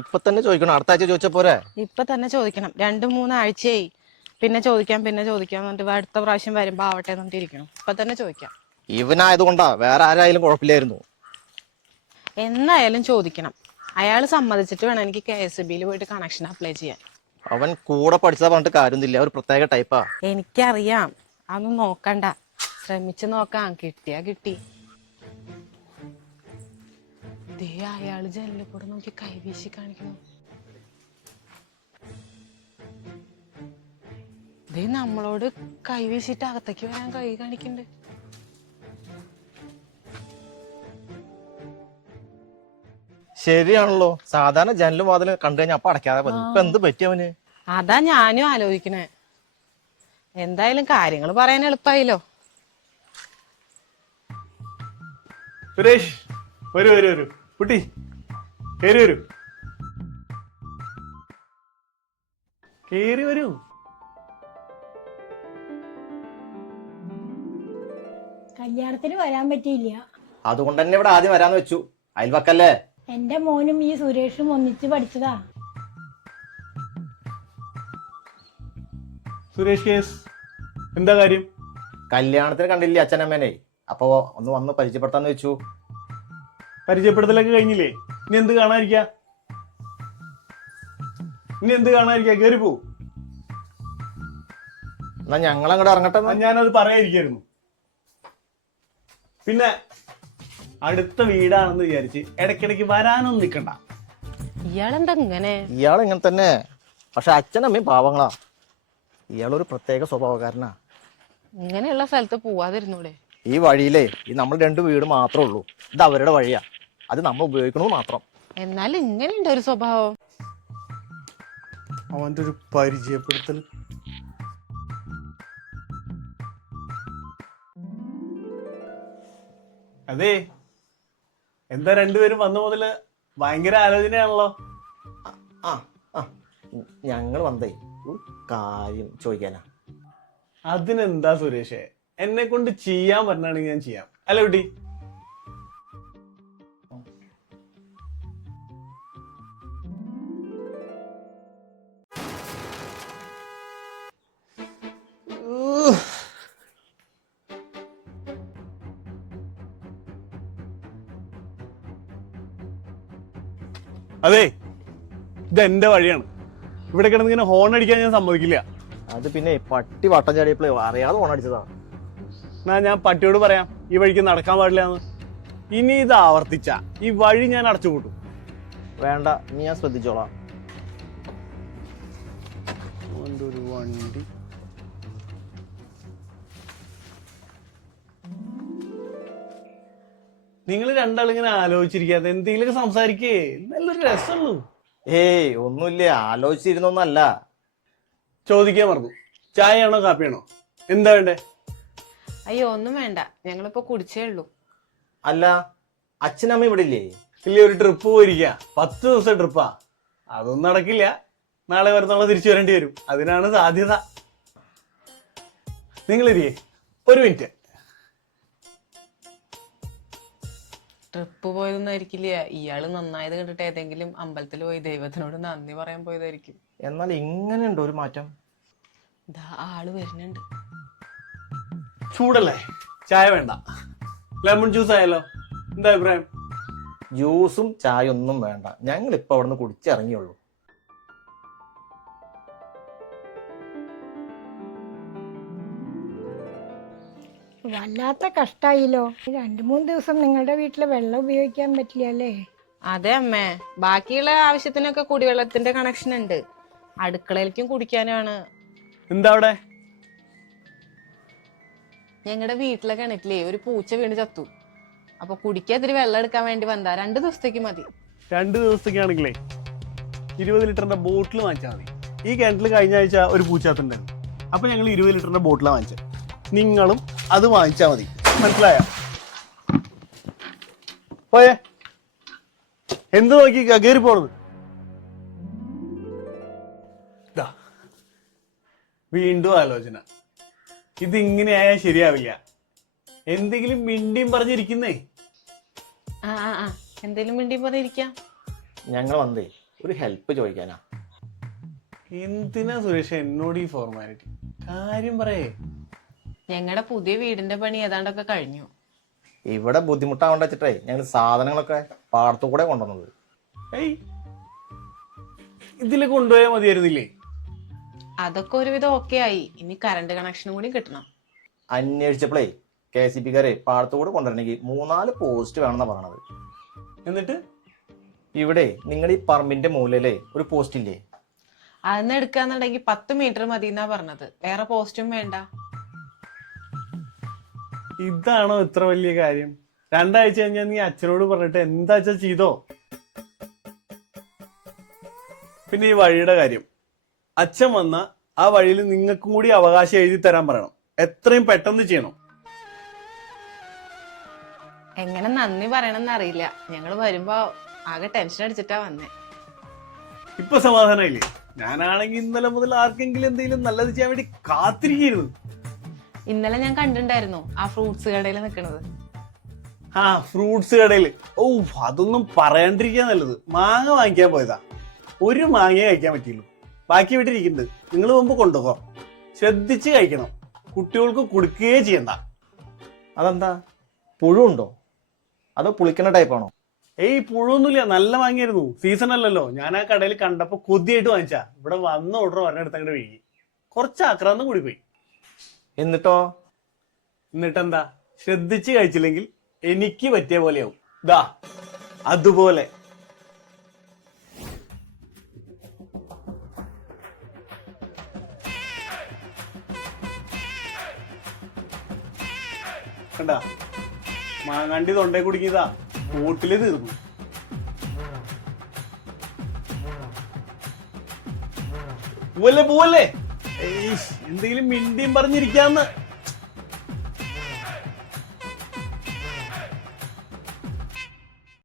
ഇപ്പൊ തന്നെ ചോദിക്കണം, അടുത്ത ആഴ്ച ചോദിച്ച പോരെ? ഇപ്പൊ തന്നെ ചോദിക്കണം. 2-3 ആഴ്ചയായി. പിന്നെ ചോദിക്കാം എന്നിട്ട് അടുത്ത പ്രാവശ്യം വരുമ്പോ ആവട്ടെ എന്നിട്ട് ഇരിക്കണം. ഇപ്പൊ തന്നെ ചോദിക്കാം. ഇവനായതുകൊണ്ടാ, വേറെ ആരായാലും കുഴപ്പമില്ലായിരുന്നു. എന്നായാലും ചോദിക്കണം. അയാൾ സമ്മതിച്ചിട്ട് വേണം എനിക്ക് KSBയിൽ പോയിട്ട് കണക്ഷൻ അപ്ലൈ ചെയ്യാൻ. അവൻ കൂടെ പഠിച്ചാ പറഞ്ഞിട്ട് കാര്യമൊന്നുമില്ല, ഒരു പ്രത്യേക ടൈപ്പാ. എനിക്കറിയാം, അതൊന്നും നോക്കണ്ട. ശ്രമിച്ചു നോക്കാം, കിട്ടിയാ കിട്ടി. ദേ അയാള് ജനലിൽ കൂടെ നോക്കി കൈവീശി കാണിക്കുന്നു. ദേ നമ്മളോട് കൈവീശിട്ട് അകത്തേക്ക് വരാൻ കൈ കാണിക്കണ്ട്. ശരിയാണല്ലോ, സാധാരണ ജനലും വാതിലും കണ്ടു കഴിഞ്ഞാൽ അപ്പൊ അടയ്ക്കാതെ മതി. ഇപ്പൊ എന്ത് പറ്റിയവന്? അതാ ഞാനും ആലോചിക്കണേ. എന്തായാലും കാര്യങ്ങൾ പറയാൻ എളുപ്പമായില്ലോ. സുരേഷ്, വരൂ വരൂ വരൂ കുട്ടി, കേറി വരൂ, കേറി വരൂ. കല്യാണത്തിന് വരാൻ പറ്റിയില്ല. അതുകൊണ്ട് തന്നെ ഇവിടെ ആദ്യം വരാന്ന് വെച്ചു. അയൽവക്കല്ലേ? എന്റെ മോനും ഈ സുരേഷും ഒന്നിച്ച് പഠിച്ചതാ. സുരേഷ് കേസ് എന്താ കാര്യം? കല്യാണത്തിന് കണ്ടില്ലേ അച്ഛനമ്മേനെ, അപ്പൊ ഒന്ന് വന്ന് പരിചയപ്പെടുത്താന്ന് വെച്ചു. പരിചയപ്പെടുത്തലൊക്കെ കഴിഞ്ഞില്ലേ? ഇനി എന്ത് കാണാതിരിക്കാ? കേറി പോ. എന്നാ ഞങ്ങളങ്ങോട്ട് ഇറങ്ങട്ടെ. ഞാനത് പറയാതിരിക്കായിരുന്നു. പിന്നെ അടുത്ത വീടാണെന്ന് വിചാരിച്ച് ഇടയ്ക്കിടയ്ക്ക് വരാനൊന്നും നിൽക്കണ്ട. ഇയാളെന്താ ഇങ്ങനെ? ഇയാൾ ഇങ്ങനെ തന്നെ, പക്ഷെ അച്ഛനമ്മയും പാവങ്ങളാ. ഇയാളൊരു പ്രത്യേക സ്വഭാവക്കാരനാ. ഇങ്ങനെയുള്ള സ്ഥലത്ത് പോവാതിരുന്നൂടെ? ഈ വഴിയിലേ നമ്മൾ 2 വീട് മാത്രമേ ഉള്ളൂ. ഇത് അവരുടെ വഴിയാ, അത് നമ്മൾ ഉപയോഗിക്കണത് മാത്രം. എന്നാലും ഇങ്ങനെയുണ്ട് ഒരു സ്വഭാവം. അവന്റെ ഒരു പരിചയപ്പെടുത്തൽ. അതെ, എന്താ രണ്ടുപേരും വന്ന മുതല് ഭയങ്കര ആലോചനയാണല്ലോ. ആ ആ ഞങ്ങൾ വന്നേ ഒരു കാര്യം ചോദിക്കാനാ. അതിനെന്താ സുരേഷേ, എന്നെ കൊണ്ട് ചെയ്യാൻ പറ്റണമെങ്കിൽ ഞാൻ ചെയ്യാം. അല്ല കുട്ടി? അതെ, ഇതെന്റെ വഴിയാണ്. ഇവിടെ കിടന്ന് ഇങ്ങനെ ഹോൺ അടിക്കാൻ ഞാൻ സമ്മതിക്കില്ല. അത് പിന്നെ പട്ടി വട്ടം ചാടിയപ്പോഴേ അറിയാതെ ഓണടിച്ചതാ. എന്നാ ഞാൻ പട്ടിയോട് പറയാം ഈ വഴിക്ക് നടക്കാൻ പാടില്ലാന്ന്. ഇനി ഇത് ആവർത്തിച്ച ഈ വഴി ഞാൻ അടച്ചുപൂട്ടും. വേണ്ട, ഇനി ഞാൻ ശ്രദ്ധിച്ചോളാം. ഒരു വണ്ടി. നിങ്ങൾ രണ്ടാളിങ്ങനെ ആലോചിച്ചിരിക്കാതെ എന്തെങ്കിലുമൊക്കെ സംസാരിക്കേ, നല്ലൊരു രസമുള്ളൂ. ഏയ് ഒന്നുമില്ല, ആലോചിച്ചിരുന്നൊന്നല്ല. ചോദിക്കാൻ മറന്നു, ചായയാണോ കാപ്പിയാണോ, എന്താ വേണ്ടേ? അയ്യോ ഒന്നും വേണ്ട, ഞങ്ങളിപ്പോ കുടിച്ചേ ഉള്ളൂ. അല്ല, അച്ഛനമ്മ ഇവിടെ ഇല്ലേ? ഇല്ല, ഒരു ട്രിപ്പ് പോയിരിക്ക, 10 ദിവസം ട്രിപ്പാ. അതൊന്നും നടക്കില്ല. നാളെ വരുന്നോളം തിരിച്ചു വരേണ്ടി വരും, അതിനാണ് സാധ്യത. നിങ്ങളിരിയേ, ഒരു മിനിറ്റ്. ട്രിപ്പ് പോയതൊന്നായിരിക്കില്ല, ഇയാള് നന്നായത് കണ്ടിട്ട് ഏതെങ്കിലും അമ്പലത്തിൽ പോയി ദൈവത്തിനോട് നന്ദി പറയാൻ പോയതായിരിക്കും. എന്നാൽ ഇങ്ങനെയുണ്ടോ ഒരു മാറ്റം? ഇതാ ആള് വരുന്നുണ്ട്. ചൂടല്ലേ, ചായ വേണ്ട, ലെമൺ ജ്യൂസ് ആയാലോ? എന്താ അഭിപ്രായം? ജ്യൂസും ചായ ഒന്നും വേണ്ട, ഞങ്ങൾ ഇപ്പൊ അവിടെ നിന്ന് കുടിച്ചിറങ്ങിയുള്ളൂ. വല്ലാത്ത കഷ്ടായില്ലോ. 2-3 ദിവസം നിങ്ങളുടെ വീട്ടിലെ വെള്ളം ഉപയോഗിക്കാൻ പറ്റില്ല അല്ലേ? അതെ അമ്മേ, ബാക്കിയുള്ള ആവശ്യത്തിനൊക്കെ കുടിവെള്ളത്തിന്റെ കണക്ഷൻ ഉണ്ട്, അടുക്കളയിലേക്കും കുടിക്കാനാണ്. എന്താ അവിടെ? ഞങ്ങളുടെ വീട്ടിലെ കിണറ്റിലേ ഒരു പൂച്ച വീണ് ചത്തു. അപ്പൊ കുടിക്കാതിരി വെള്ളം എടുക്കാൻ വേണ്ടി വന്നാ 2 ദിവസത്തേക്ക് മതി. 2 ദിവസത്തേക്കാണെങ്കിലേ 20 ലിറ്ററിന്റെ ബോട്ടിൽ വാങ്ങിച്ചാൽ മതി. ഈ കിണറ്റിൽ കഴിഞ്ഞ ആഴ്ച ഒരു പൂച്ചാത്തുണ്ടായിരുന്നു, അപ്പൊ ഞങ്ങൾ 20 ലിറ്ററിന്റെ ബോട്ടിലാണ് വാങ്ങിച്ചത്. നിങ്ങളും അത് വാങ്ങിച്ചാൽ മതി, മനസ്സിലായോ? പോയേ, എന്ത് നോക്കി കയറി പോണത്? വീണ്ടും ആലോചന. ഇതിങ്ങനെയായാൽ ശരിയാവില്ല. എന്തെങ്കിലും മിണ്ടിയും പറഞ്ഞിരിക്കുന്നേ. എന്തേലും വേണ്ടി പറഞ്ഞിരിക്കാം. ഞങ്ങൾ വന്നേ ഒരു ഹെൽപ്പ് ചോദിക്കാനാ. എന്തിനാ സുരേഷ് എന്നോട് ഈ ഫോർമാലിറ്റി? കാര്യം പറയേ. ഞങ്ങളുടെ പുതിയ വീടിന്റെ പണി ഏതാണ്ടൊക്കെ കഴിഞ്ഞു. ഇവിടെ ബുദ്ധിമുട്ടാവണ്ട വെച്ചിട്ടേ ഞങ്ങൾ സാധനങ്ങളൊക്കെ പാടത്തു കൂടെ കൊണ്ടുവന്നത്. ഏയ്, ഇതില് കൊണ്ടുപോയാൽ മതിയായിരുന്നില്ലേ? അതൊക്കെ ഒരുവിധം ഓക്കെ ആയി. ഇനി കറണ്ട് കണക്ഷനും കൂടി കിട്ടണം. അന്വേഷിച്ചപ്പോഴേ KCB-കാരെ പാടത്തു കൂടെ കൊണ്ടുവരണമെങ്കിൽ 3-4 പോസ്റ്റ് വേണമെന്നാ പറയണത്. എന്നിട്ട് ഇവിടെ നിങ്ങൾ ഈ പറമ്പിന്റെ മൂലയിലെ ഒരു പോസ്റ്റ് ഇല്ലേ, അന്ന് എടുക്കാന്നുണ്ടെങ്കിൽ 10 മീറ്റർ മതി എന്നാ പറഞ്ഞത്. വേറെ പോസ്റ്റും വേണ്ട. ഇതാണോ ഇത്ര വലിയ കാര്യം? 2 ആഴ്ച കഴിഞ്ഞാൽ നീ അച്ഛനോട് പറഞ്ഞിട്ട് എന്താ അച്ഛൻ ചെയ്തോ? പിന്നെ ഈ വഴിയുടെ കാര്യം, അച്ഛൻ വന്ന ആ വഴിയിൽ നിങ്ങൾക്കും കൂടി അവകാശം എഴുതി തരാൻ പറയണം. എത്രയും പെട്ടെന്ന് ചെയ്യണം. എങ്ങനെ നന്ദി പറയണമെന്ന് അറിയില്ല. ഞങ്ങള് വരുമ്പോ ആകെ ടെൻഷൻ അടിച്ചിട്ടാ വന്നേ. ഇപ്പൊ സമാധാനമില്ലേ? ഞാനാണെങ്കിൽ ഇന്നലെ മുതൽ ആർക്കെങ്കിലും എന്തെങ്കിലും നല്ലത് ചെയ്യാൻ വേണ്ടി കാത്തിരിക്കുന്നു. ഇന്നലെ ഞാൻ കണ്ടിട്ടുണ്ടായിരുന്നു ആ ഫ്രൂട്ട്സ് കടയിൽ നിൽക്കുന്നത്. ആ ഫ്രൂട്ട്സ് കടയിൽ. ഓ, അതൊന്നും പറയാണ്ടിരിക്കാൻ നല്ലത്. മാങ്ങ വാങ്ങിക്കാൻ പോയതാ. ഒരു മാങ്ങയെ കഴിക്കാൻ പറ്റിയുള്ളൂ. ബാക്കി വിട്ടിരിക്കുന്നുണ്ട്. നിങ്ങൾ മുമ്പ് കൊണ്ടുപോകാം. ശ്രദ്ധിച്ച് കഴിക്കണം. കുട്ടികൾക്ക് കൊടുക്കുകയേ ചെയ്യണ്ട. അതെന്താ പുഴുണ്ടോ അതോ പുളിക്കുന്ന ടൈപ്പാണോ? ഏയ്, പുഴൊന്നുമില്ല. നല്ല മാങ്ങയായിരുന്നു. സീസൺ അല്ലല്ലോ. ഞാൻ ആ കടയിൽ കണ്ടപ്പോ കൊതിയായിട്ട് വാങ്ങിച്ചാ. ഇവിടെ വന്ന ഓർഡർ ഒരെണ്ണെടുത്ത് അങ്ങോട്ട് വീഴി. കുറച്ച് ആക്രാന്തം കൂടി പോയി. എന്നിട്ടോ? എന്നിട്ടെന്താ, ശ്രദ്ധിച്ച് കഴിച്ചില്ലെങ്കിൽ എനിക്ക് പറ്റിയ പോലെയാവും. ദാ അതുപോലെ. കണ്ടാ, മാങ്ങാണ്ടി തൊണ്ടേ കുടുങ്ങിയതാ. കൂട്ടില് തീർന്നു. പോവല്ലേ പോവല്ലേ. എന്തെങ്കിലും മിണ്ടിയും പറഞ്ഞിരിക്കാന്ന്.